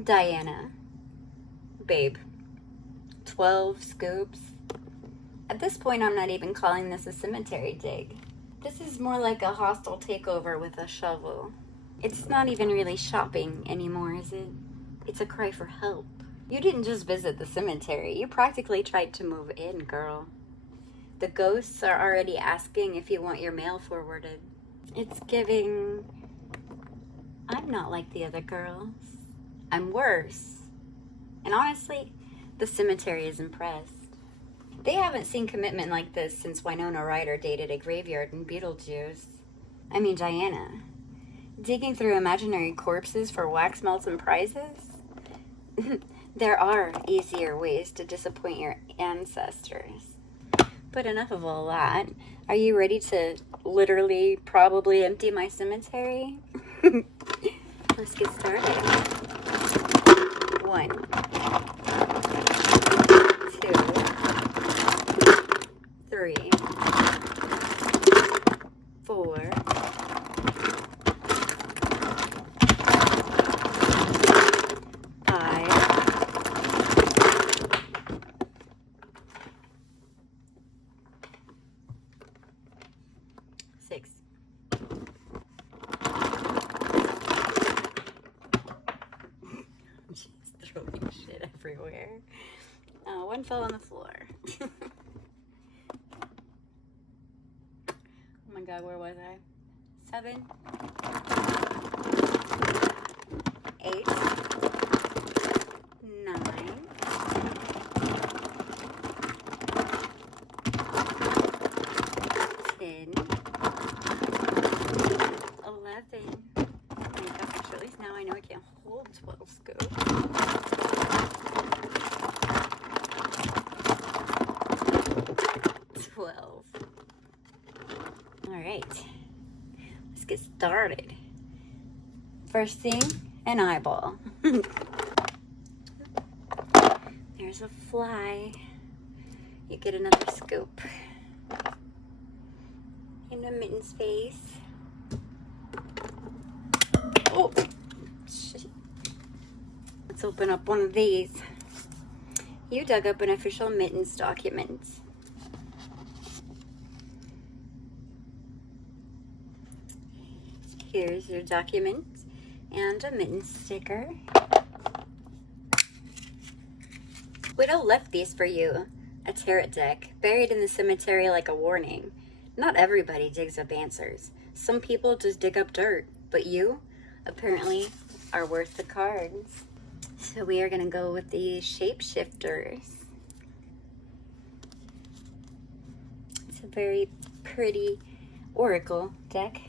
Diana. Babe. 12 scoops. At this point, I'm not even calling this a cemetery dig. This is more like a hostile takeover with a shovel. It's not even really shopping anymore, is it? It's a cry for help. You didn't just visit the cemetery. You practically tried to move in, girl. The ghosts are already asking if you want your mail forwarded. It's giving... I'm not like the other girls. I'm worse. And honestly, the cemetery is impressed. They haven't seen commitment like this since Winona Ryder dated a graveyard in Beetlejuice. I mean, Diana. Digging through imaginary corpses for wax melts and prizes? There are easier ways to disappoint your ancestors. But enough of all that. Are you ready to literally probably empty my cemetery? Let's get started. 1, 2, 3, 4, 5, 6. She's throwing shit everywhere. One fell on the floor. Oh my god, where was I? 7, 8, 9, 10, 11. Oh my gosh, at least now I know I can't hold 12 scoops. 12. Alright, let's get started. First thing, an eyeball. There's a fly. You get another scoop. In a mitten's face. Oh, shit. Let's open up one of these. You dug up an official mittens document. Here's your document and a mitten sticker. Widow left these for you. A tarot deck, buried in the cemetery like a warning. Not everybody digs up answers. Some people just dig up dirt, but you, apparently, are worth the cards. So we are gonna go with the shapeshifters. It's a very pretty oracle deck.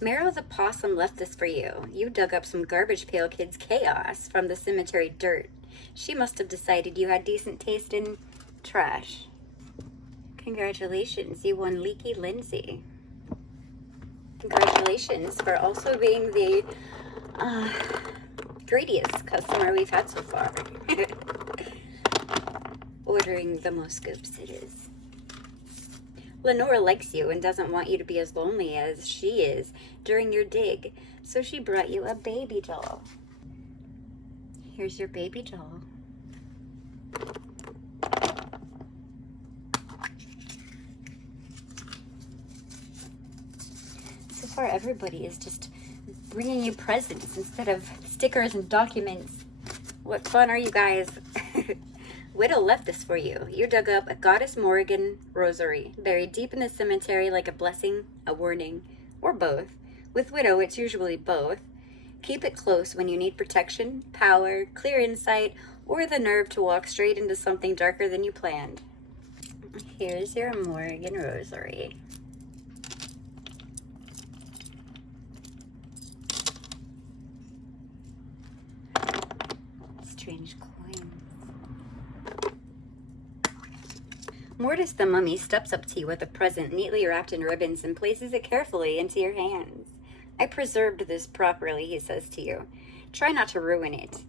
Meryl the possum left this for you. You dug up some Garbage Pail Kids chaos from the cemetery dirt. She must have decided you had decent taste in trash. Congratulations, you won Leaky Lindsay. Congratulations for also being the greediest customer we've had so far. Ordering the most scoops it is. Lenore likes you and doesn't want you to be as lonely as she is during your dig, so she brought you a baby doll. Here's your baby doll. So far, everybody is just bringing you presents instead of stickers and documents. What fun are you guys? Widow left this for you. You dug up a Goddess Morrigan rosary, buried deep in the cemetery like a blessing, a warning, or both. With Widow, it's usually both. Keep it close when you need protection, power, clear insight, or the nerve to walk straight into something darker than you planned. Here's your Morrigan rosary. Strange coins. Mortis the mummy steps up to you with a present neatly wrapped in ribbons and places it carefully into your hands. I preserved this properly, he says to you. Try not to ruin it.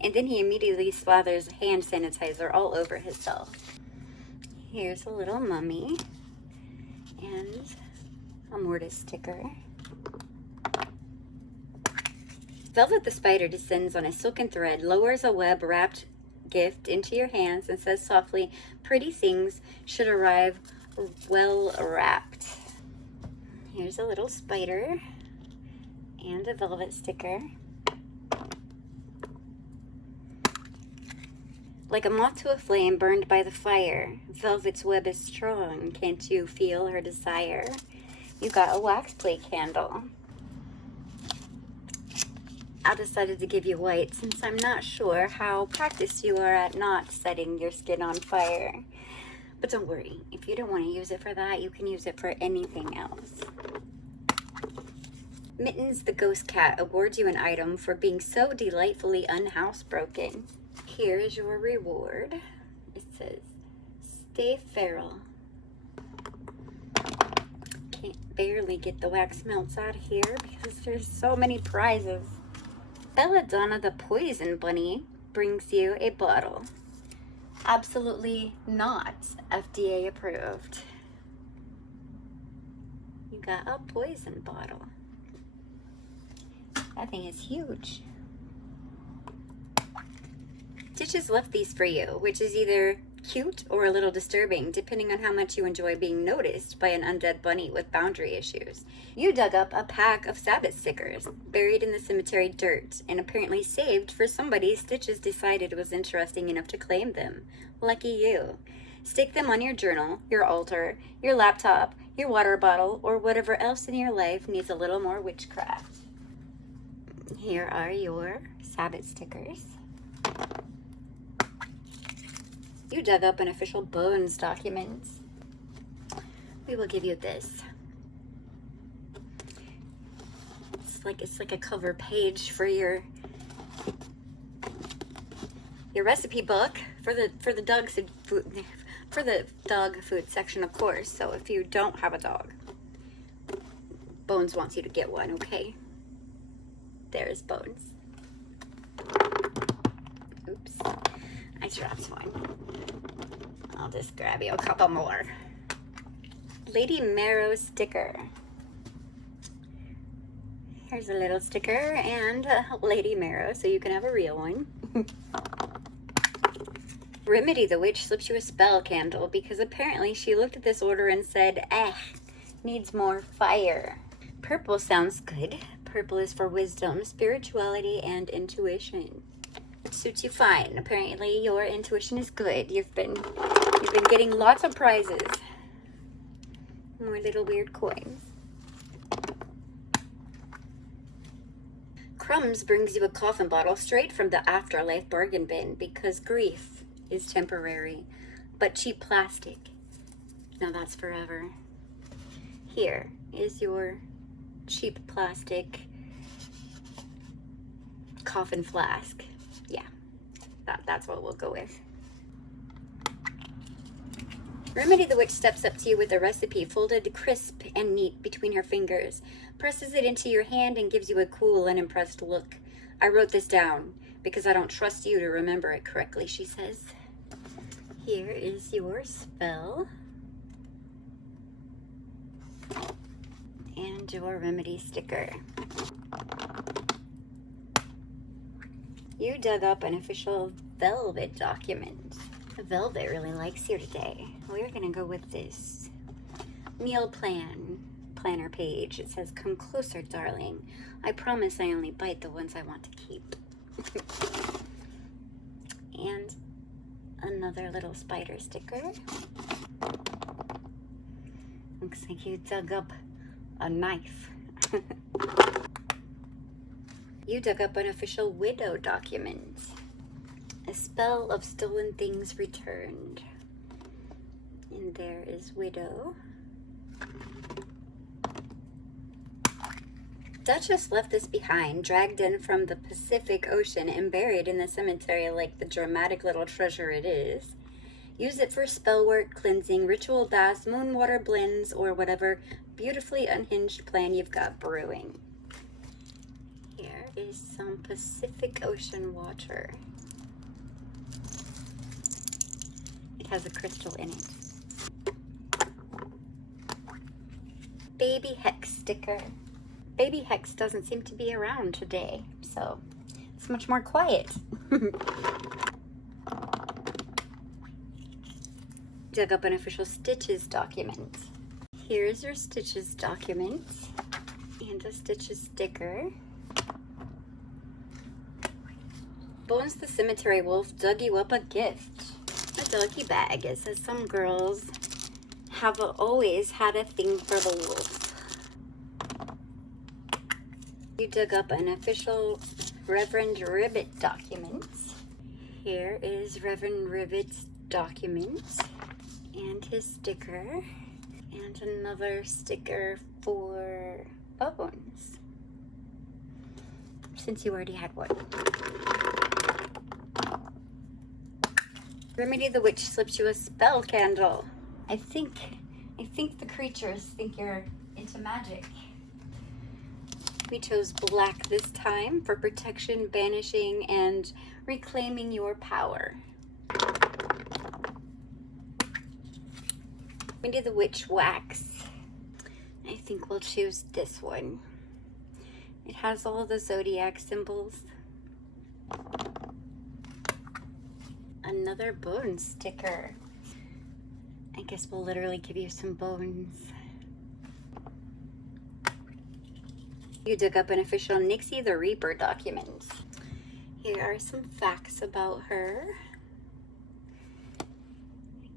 And then he immediately slathers hand sanitizer all over himself. Here's a little mummy and a Mortis sticker. Velvet the spider descends on a silken thread, lowers a web-wrapped gift into your hands, and says softly, "Pretty things should arrive well wrapped." Here's a little spider and a velvet sticker. Like a moth to a flame burned by the fire, velvet's web is strong. Can't you feel her desire? You got a wax plate candle. I decided to give you white since I'm not sure how practiced you are at not setting your skin on fire. But don't worry, if you don't want to use it for that, you can use it for anything else. Mittens the ghost cat awards you an item for being so delightfully unhousebroken. Here is your reward. It says, "Stay feral." Can't barely get the wax melts out of here because there's so many prizes. Belladonna the poison bunny brings you a bottle. Absolutely not FDA approved. You got a poison bottle. That thing is huge. Stitches left these for you, which is either cute or a little disturbing, depending on how much you enjoy being noticed by an undead bunny with boundary issues. You dug up a pack of Sabbath stickers, buried in the cemetery dirt, and apparently saved for somebody Stitches decided was interesting enough to claim them. Lucky you. Stick them on your journal, your altar, your laptop, your water bottle, or whatever else in your life needs a little more witchcraft. Here are your Sabbath stickers. You dug up an official Bones document. We will give you this. It's like a cover page for your recipe book for the dog food section, of course. So if you don't have a dog, Bones wants you to get one, okay? There's Bones. Oops, I dropped one. I'll just grab you a couple more. Lady Marrow sticker. Here's a little sticker and Lady Marrow, so you can have a real one. Remedy the Witch slips you a spell candle because apparently she looked at this order and said, needs more fire. Purple sounds good. Purple is for wisdom, spirituality, and intuition. It suits you fine. Apparently your intuition is good. You've been getting lots of prizes. More little weird coins. Crumbs brings you a coffin bottle straight from the afterlife bargain bin because grief is temporary, but cheap plastic, now that's forever. Here is your cheap plastic coffin flask. Yeah, that's what we'll go with. Remedy the Witch steps up to you with a recipe folded crisp and neat between her fingers, presses it into your hand, and gives you a cool, unimpressed look. I wrote this down because I don't trust you to remember it correctly, she says. Here is your spell. And your remedy sticker. You dug up an official Velvet document. Velvet really likes you today. We're gonna go with this meal planner page. It says, "Come closer, darling. I promise I only bite the ones I want to keep." And another little spider sticker. Looks like you dug up a knife. You dug up an official widow document. A spell of stolen things returned. And there is widow. Duchess left this behind, dragged in from the Pacific Ocean and buried in the cemetery like the dramatic little treasure it is. Use it for spell work, cleansing, ritual baths, moon water blends, or whatever beautifully unhinged plan you've got brewing. Here is some Pacific Ocean water. It has a crystal in it. Baby hex sticker. Baby Hex doesn't seem to be around today, so it's much more quiet. Dug up an official Stitches document. Here's your Stitches document and a Stitches sticker. Bones the Cemetery Wolf dug you up a gift. A doggy bag. It says some girls have always had a thing for the wolf. You dug up an official Reverend Ribbit document. Here is Reverend Ribbit's document and his sticker. And another sticker for Bones, since you already had one. Remedy the Witch slipped you a spell candle. I think the creatures think you're into magic. We chose black this time for protection, banishing, and reclaiming your power. Remedy the Witch wax. I think we'll choose this one. It has all the zodiac symbols. Another bone sticker. I guess we'll literally give you some bones. You dug up an official Nixie the Reaper document. Here are some facts about her.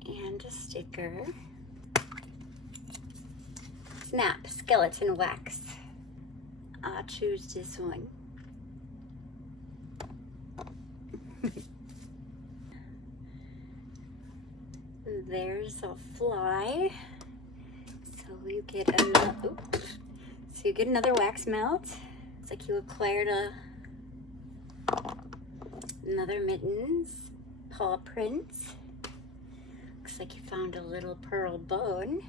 And a sticker. Snap skeleton wax. I'll choose this one. There's a fly. So you get another. So you get another wax melt. It's like you acquired another mittens, paw prints. Looks like you found a little pearl bone.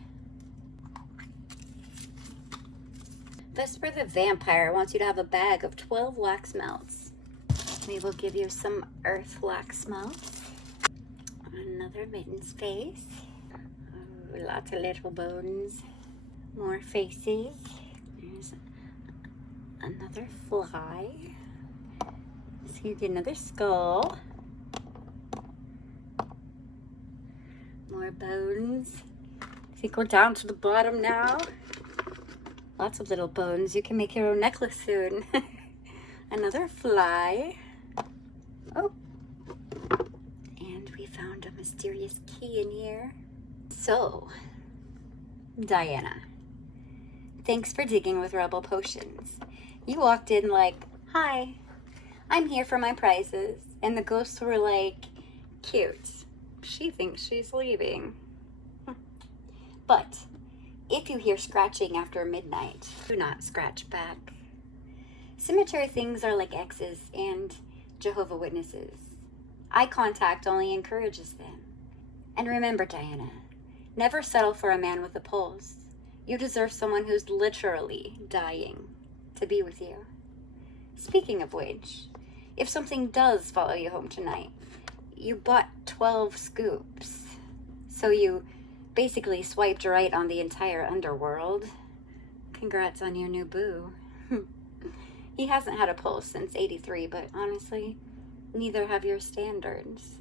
Vesper the Vampire wants you to have a bag of 12 wax melts. We will give you some earth wax melts. Another mittens face. Oh, lots of little bones. More faces. There's another fly. So you get another skull. More bones. I think we're down to the bottom now. Lots of little bones. You can make your own necklace soon. Another fly. Oh. And we found a mysterious key in here. So, Diana, thanks for digging with Rebel Potions. You walked in like, hi, I'm here for my prizes. And the ghosts were like, cute. She thinks she's leaving. But if you hear scratching after midnight, do not scratch back. Cemetery things are like exes and Jehovah's Witnesses. Eye contact only encourages them. And remember, Diana, never settle for a man with a pulse. You deserve someone who's literally dying to be with you. Speaking of which, if something does follow you home tonight, you bought 12 scoops. So you basically swiped right on the entire underworld. Congrats on your new boo. He hasn't had a pulse since '83, but honestly, neither have your standards.